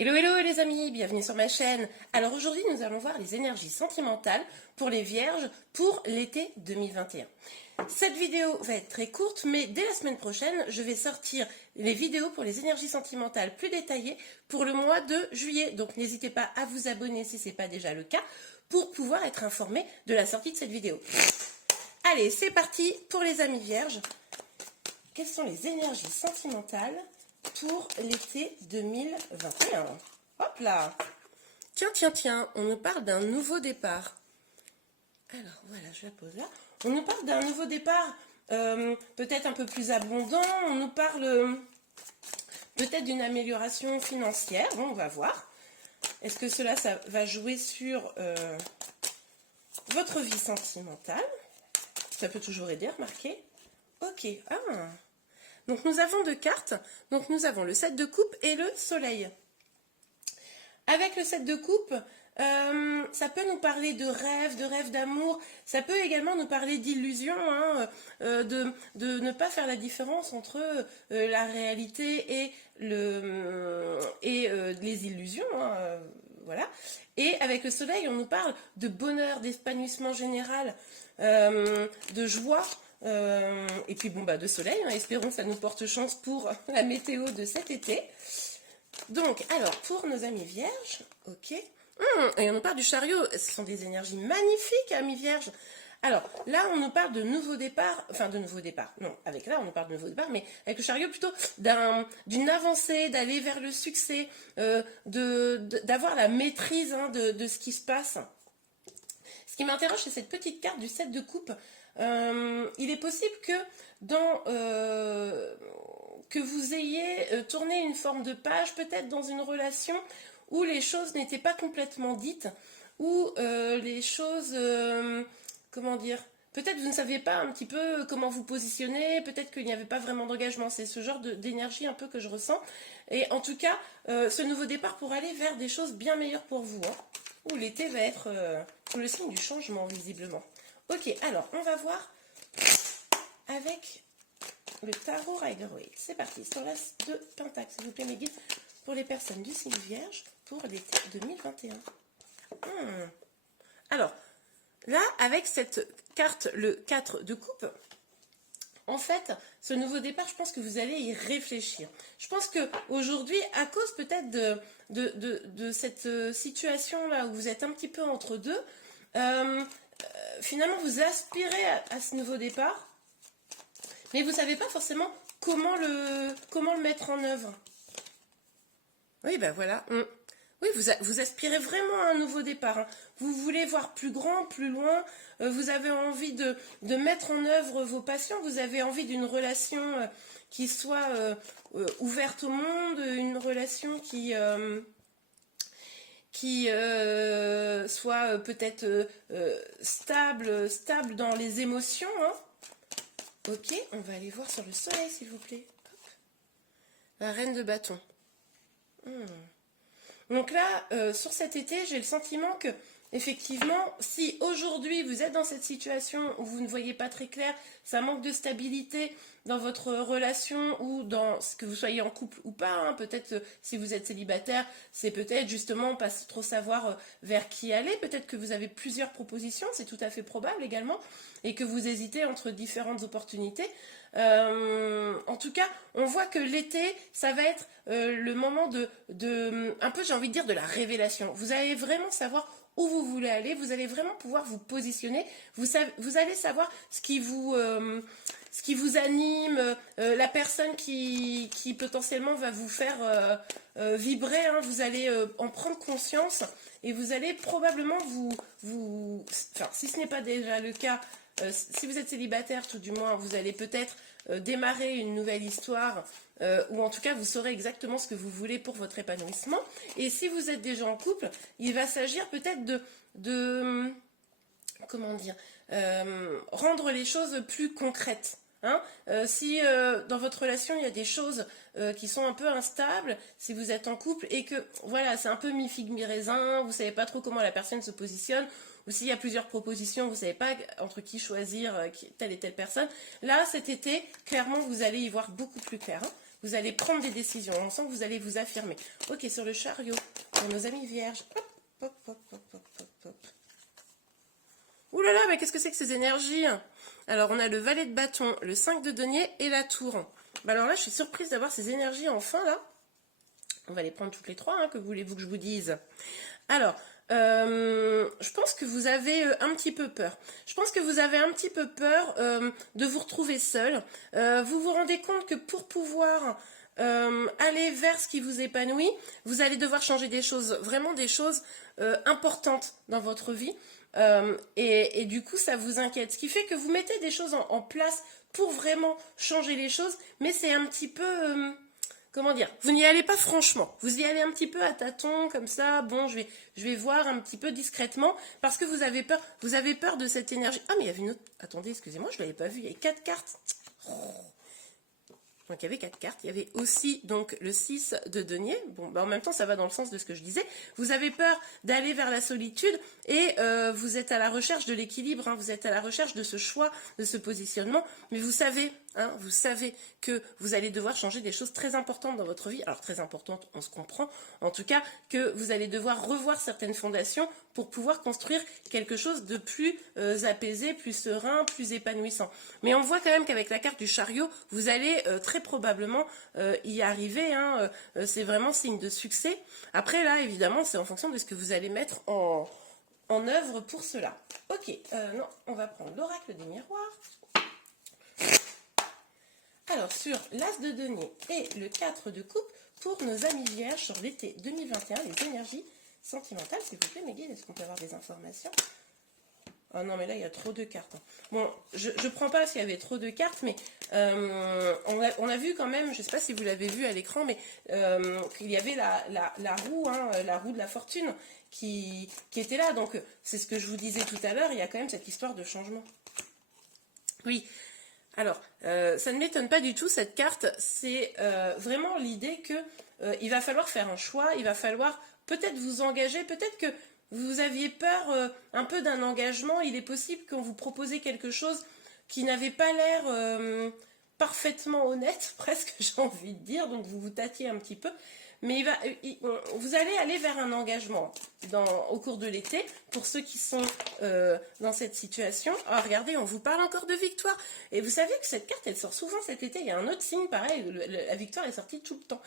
Hello hello les amis, bienvenue sur ma chaîne. Alors aujourd'hui nous allons voir les énergies sentimentales pour les vierges pour l'été 2021. Cette vidéo va être très courte, mais dès la semaine prochaine je vais sortir les vidéos pour les énergies sentimentales plus détaillées pour le mois de juillet. Donc n'hésitez pas à vous abonner si ce n'est pas déjà le cas pour pouvoir être informé de la sortie de cette vidéo. Allez, c'est parti pour les amis vierges. Quelles sont les énergies sentimentales pour l'été 2021? Hop là! Tiens, on nous parle d'un nouveau départ. Alors voilà, je la pose là. On nous parle d'un nouveau départ, peut-être un peu plus abondant. On nous parle peut-être d'une amélioration financière. Bon, on va voir. Est-ce que ça va jouer sur votre vie sentimentale? Ça peut toujours aider, remarquez. Ok, donc nous avons deux cartes, donc nous avons le 7 de coupe et le soleil. Avec le 7 de coupe, ça peut nous parler de rêve d'amour, ça peut également nous parler d'illusion, de ne pas faire la différence entre la réalité et les illusions, voilà. Et avec le soleil, on nous parle de bonheur, d'épanouissement général, de joie, et puis bon de soleil, espérons que ça nous porte chance pour la météo de cet été. Donc alors pour nos amis vierges, ok, et on nous parle du chariot, ce sont des énergies magnifiques amis vierges. Alors là on nous parle de nouveau départ, non, avec là on nous parle de nouveau départ, mais avec le chariot plutôt d'une avancée, d'aller vers le succès, d'avoir la maîtrise de ce qui se passe. Ce qui m'interroge, c'est cette petite carte du 7 de coupe. Il est possible que que vous ayez tourné une forme de page, peut-être dans une relation où les choses n'étaient pas complètement dites, où les choses, comment dire, peut-être vous ne saviez pas un petit peu comment vous positionner, peut-être qu'il n'y avait pas vraiment d'engagement. C'est ce genre d'énergie un peu que je ressens. Et en tout cas, ce nouveau départ pour aller vers des choses bien meilleures pour vous, où l'été va être le signe du changement, visiblement. Ok, alors, on va voir avec le tarot Rider-Waite. C'est parti, sur l'as de Pentacle, s'il vous plaît, mes guides, pour les personnes du signe vierge pour l'été 2021. Alors, là, avec cette carte, le 4 de coupe, en fait, ce nouveau départ, je pense que vous allez y réfléchir. Je pense qu'aujourd'hui, à cause peut-être de cette situation-là où vous êtes un petit peu entre deux, finalement, vous aspirez à ce nouveau départ, mais vous ne savez pas forcément comment le mettre en œuvre. Oui, ben voilà. Oui, vous aspirez vraiment à un nouveau départ. Vous voulez voir plus grand, plus loin. Vous avez envie de mettre en œuvre vos passions. Vous avez envie d'une relation qui soit ouverte au monde, une relation qui soit peut-être stable dans les émotions. Ok, on va aller voir sur le soleil, s'il vous plaît. Hop. La reine de bâton. Donc là, sur cet été, j'ai le sentiment que, effectivement, si aujourd'hui vous êtes dans cette situation où vous ne voyez pas très clair, ça manque de stabilité dans votre relation ou dans ce que vous soyez en couple ou pas, peut-être si vous êtes célibataire, c'est peut-être justement pas trop savoir vers qui aller, peut-être que vous avez plusieurs propositions, c'est tout à fait probable également, et que vous hésitez entre différentes opportunités. En tout cas, on voit que l'été, ça va être le moment un peu, j'ai envie de dire, de la révélation. Vous allez vraiment savoir où vous voulez aller, vous allez vraiment pouvoir vous positionner, vous allez savoir ce qui vous anime, la personne qui potentiellement va vous faire vibrer, vous allez en prendre conscience et vous allez probablement enfin, si ce n'est pas déjà le cas, si vous êtes célibataire, tout du moins, vous allez peut-être démarrer une nouvelle histoire, ou en tout cas, vous saurez exactement ce que vous voulez pour votre épanouissement. Et si vous êtes déjà en couple, il va s'agir peut-être comment dire, rendre les choses plus concrètes. Si dans votre relation il y a des choses qui sont un peu instables, si vous êtes en couple et que voilà, c'est un peu mi-figue mi-raisin, vous savez pas trop comment la personne se positionne, ou s'il y a plusieurs propositions, vous savez pas entre qui choisir telle et telle personne, là cet été, clairement vous allez y voir beaucoup plus clair. Vous allez prendre des décisions. On sent que vous allez vous affirmer. Ok, sur le chariot, pour nos amis vierges. Hop, hop, hop, hop, hop, hop, hop. Ouh là là, mais qu'est-ce que c'est que ces énergies? Alors, on a le valet de bâton, le 5 de denier et la tour. Bah alors là, je suis surprise d'avoir ces énergies enfin, là. On va les prendre toutes les trois, hein, que voulez-vous que je vous dise? Alors, je pense que vous avez un petit peu peur. Je pense que vous avez un petit peu peur de vous retrouver seul. Vous vous rendez compte que pour pouvoir aller vers ce qui vous épanouit, vous allez devoir changer des choses, vraiment des choses importantes dans votre vie. Et du coup, ça vous inquiète. Ce qui fait que vous mettez des choses en place pour vraiment changer les choses, mais c'est un petit peu... comment dire, vous n'y allez pas franchement, vous y allez un petit peu à tâtons, comme ça, bon, je vais voir un petit peu discrètement, parce que vous avez peur de cette énergie. Ah, mais il y avait une autre, attendez, excusez-moi, je ne l'avais pas vu, il y avait 4 cartes. Donc il y avait 4 cartes, il y avait aussi donc le 6 de denier. Bon, bah en même temps ça va dans le sens de ce que je disais. Vous avez peur d'aller vers la solitude et vous êtes à la recherche de l'équilibre, hein, vous êtes à la recherche de ce choix, de ce positionnement. Mais vous savez que vous allez devoir changer des choses très importantes dans votre vie. Alors très importantes, on se comprend. En tout cas, que vous allez devoir revoir certaines fondations pour pouvoir construire quelque chose de plus apaisé, plus serein, plus épanouissant. Mais on voit quand même qu'avec la carte du chariot, vous allez très probablement y arriver. Hein, c'est vraiment signe de succès. Après là, évidemment, c'est en fonction de ce que vous allez mettre en œuvre pour cela. Ok, non, on va prendre l'oracle des miroirs. Alors, sur l'as de denier et le 4 de coupe, pour nos amis vierges sur l'été 2021, les énergies sentimentales, s'il vous plaît, mes guides, est-ce qu'on peut avoir des informations? Oh non, mais là, il y a trop de cartes. Bon, je ne prends pas s'il y avait trop de cartes, mais on a vu quand même, je ne sais pas si vous l'avez vu à l'écran, mais qu'il y avait la roue, hein, la roue de la fortune qui était là. Donc, c'est ce que je vous disais tout à l'heure, il y a quand même cette histoire de changement. Oui. Alors, ça ne m'étonne pas du tout, cette carte, c'est vraiment l'idée que il va falloir faire un choix, il va falloir peut-être vous engager, peut-être que vous aviez peur un peu d'un engagement, il est possible qu'on vous proposait quelque chose qui n'avait pas l'air parfaitement honnête, presque j'ai envie de dire, donc vous vous tâtiez un petit peu. Mais vous allez aller vers un engagement au cours de l'été, pour ceux qui sont dans cette situation. Ah, regardez, on vous parle encore de victoire. Et vous savez que cette carte, elle sort souvent cet été. Il y a un autre signe, pareil, la victoire est sortie tout le temps.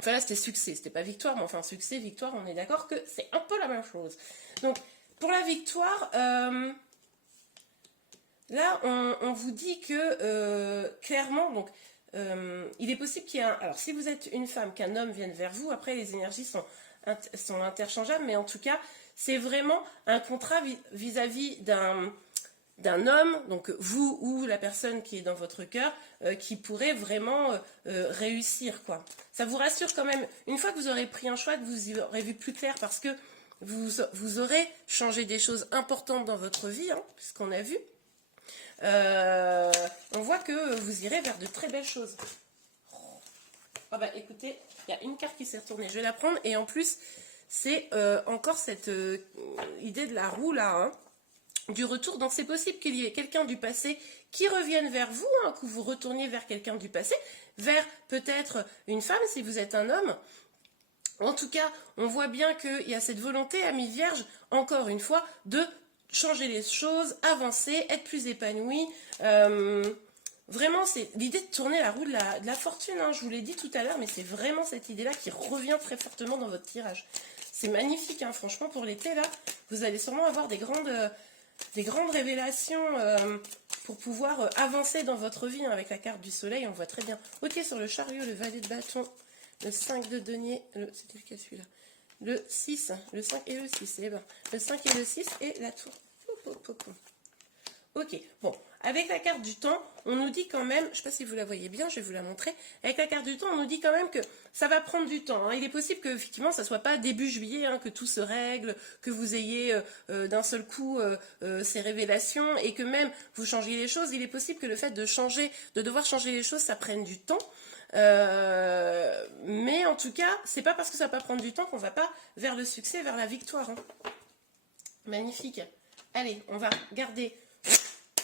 Enfin là, c'était succès, c'était pas victoire, mais enfin succès, victoire, on est d'accord que c'est un peu la même chose. Donc, pour la victoire... là, on vous dit que, clairement, donc... il est possible qu'il y ait alors si vous êtes une femme, qu'un homme vienne vers vous. Après, les énergies sont interchangeables, mais en tout cas, c'est vraiment un contrat vis-à-vis d'un homme, donc vous ou la personne qui est dans votre cœur, qui pourrait vraiment réussir, quoi. Ça vous rassure quand même, une fois que vous aurez pris un choix, que vous y aurez vu plus clair, parce que vous aurez changé des choses importantes dans votre vie, hein, puisqu'on a vu. On voit que vous irez vers de très belles choses. Oh bah écoutez, il y a une carte qui s'est retournée, je vais la prendre, et en plus c'est encore cette idée de la roue là, hein, du retour. Donc c'est possible qu'il y ait quelqu'un du passé qui revienne vers vous, hein, que vous retourniez vers quelqu'un du passé, vers peut-être une femme si vous êtes un homme. En tout cas, on voit bien qu'il y a cette volonté, amis vierges, encore une fois, de changer les choses, avancer, être plus épanoui. Vraiment, c'est l'idée de tourner la roue de la fortune, hein, je vous l'ai dit tout à l'heure, mais c'est vraiment cette idée-là qui revient très fortement dans votre tirage. C'est magnifique, hein, franchement, pour l'été, là, vous allez sûrement avoir des grandes révélations pour pouvoir avancer dans votre vie, hein, avec la carte du soleil, on voit très bien. Ok, sur le chariot, le valet de bâton, le 5 de denier, c'était lequel celui-là? Le 6, le 5 et le 6, eh ben, le 5 et le 6 et la tour. Ok, bon, avec la carte du temps, on nous dit quand même, je ne sais pas si vous la voyez bien, je vais vous la montrer, avec la carte du temps, on nous dit quand même que ça va prendre du temps, hein. Il est possible que, effectivement, ça ne soit pas début juillet, hein, que tout se règle, que vous ayez d'un seul coup ces révélations, et que même vous changiez les choses. Il est possible que le fait de devoir changer les choses, ça prenne du temps. Mais en tout cas, c'est pas parce que ça va pas prendre du temps qu'on va pas vers le succès, vers la victoire, hein. Magnifique. Allez, on va garder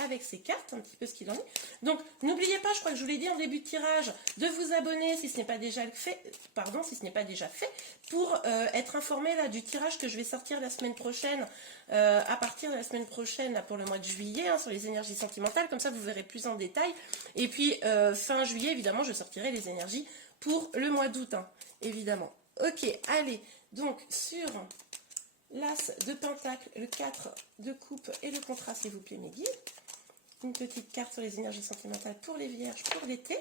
avec ces cartes, un petit peu ce qu'il en est. Donc, n'oubliez pas, je crois que je vous l'ai dit en début de tirage, de vous abonner si ce n'est pas déjà fait, pour être informé là, du tirage que je vais sortir la semaine prochaine, à partir de la semaine prochaine, là, pour le mois de juillet, hein, sur les énergies sentimentales, comme ça vous verrez plus en détail. Et puis, fin juillet, évidemment, je sortirai les énergies pour le mois d'août, hein, évidemment. Ok, allez, donc sur l'As de Pentacle, le 4 de Coupe et le contrat, s'il vous plaît, mes guides. Une petite carte sur les énergies sentimentales pour les vierges pour l'été.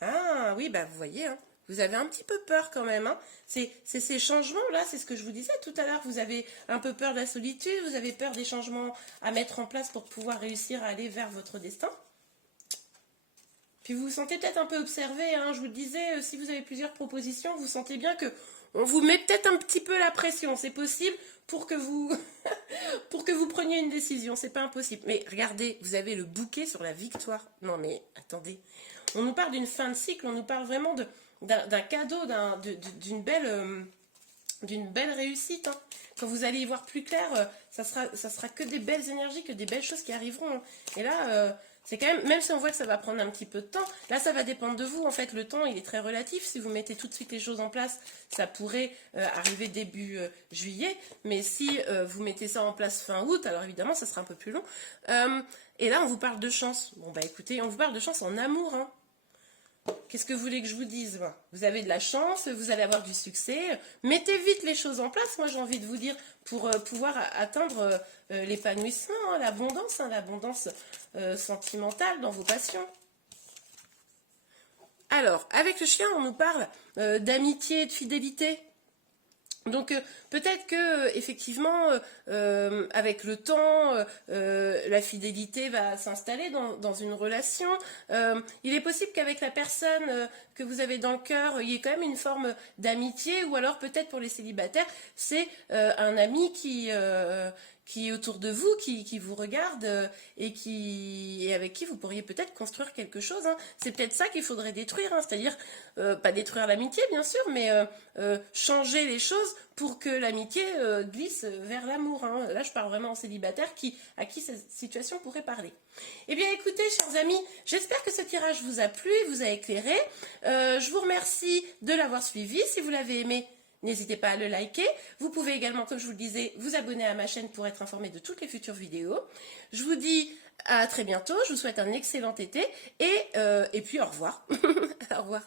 Ah oui, bah vous voyez, hein, vous avez un petit peu peur quand même. Hein. C'est ces changements-là, c'est ce que je vous disais tout à l'heure. Vous avez un peu peur de la solitude, vous avez peur des changements à mettre en place pour pouvoir réussir à aller vers votre destin. Puis vous vous sentez peut-être un peu observé, hein, je vous le disais, si vous avez plusieurs propositions, vous sentez bien que on vous met peut-être un petit peu la pression, c'est possible, pour que vous pour que vous preniez une décision, c'est pas impossible. Mais regardez, vous avez le bouquet sur la victoire. Non mais attendez, on nous parle d'une fin de cycle, on nous parle vraiment d'un cadeau, d'une belle réussite. Hein. Quand vous allez y voir plus clair, ça sera que des belles énergies, que des belles choses qui arriveront. Hein. Et là, c'est quand même si on voit que ça va prendre un petit peu de temps, là ça va dépendre de vous. En fait, le temps, il est très relatif. Si vous mettez tout de suite les choses en place, ça pourrait arriver début juillet. Mais si vous mettez ça en place fin août, alors évidemment, ça sera un peu plus long. Et là, on vous parle de chance. Bon, bah écoutez, on vous parle de chance en amour, hein. Qu'est-ce que vous voulez que je vous dise? Vous avez de la chance, vous allez avoir du succès. Mettez vite les choses en place, moi j'ai envie de vous dire, pour pouvoir atteindre l'épanouissement, hein, l'abondance sentimentale dans vos passions. Alors, avec le chien, on nous parle d'amitié et de fidélité. Donc peut-être que effectivement avec le temps la fidélité va s'installer dans une relation. Il est possible qu'avec la personne que vous avez dans le cœur, il y ait quand même une forme d'amitié, ou alors peut-être pour les célibataires, c'est un ami qui est autour de vous, qui vous regarde et avec qui vous pourriez peut-être construire quelque chose. Hein. C'est peut-être ça qu'il faudrait détruire, hein. C'est-à-dire pas détruire l'amitié bien sûr, mais changer les choses pour que l'amitié glisse vers l'amour. Hein. Là je parle vraiment en célibataire à qui cette situation pourrait parler. Eh bien écoutez chers amis, j'espère que ce tirage vous a plu et vous a éclairé. Je vous remercie de l'avoir suivi. Si vous l'avez aimé, n'hésitez pas à le liker. Vous pouvez également, comme je vous le disais, vous abonner à ma chaîne pour être informé de toutes les futures vidéos. Je vous dis à très bientôt. Je vous souhaite un excellent été et puis au revoir. Au revoir.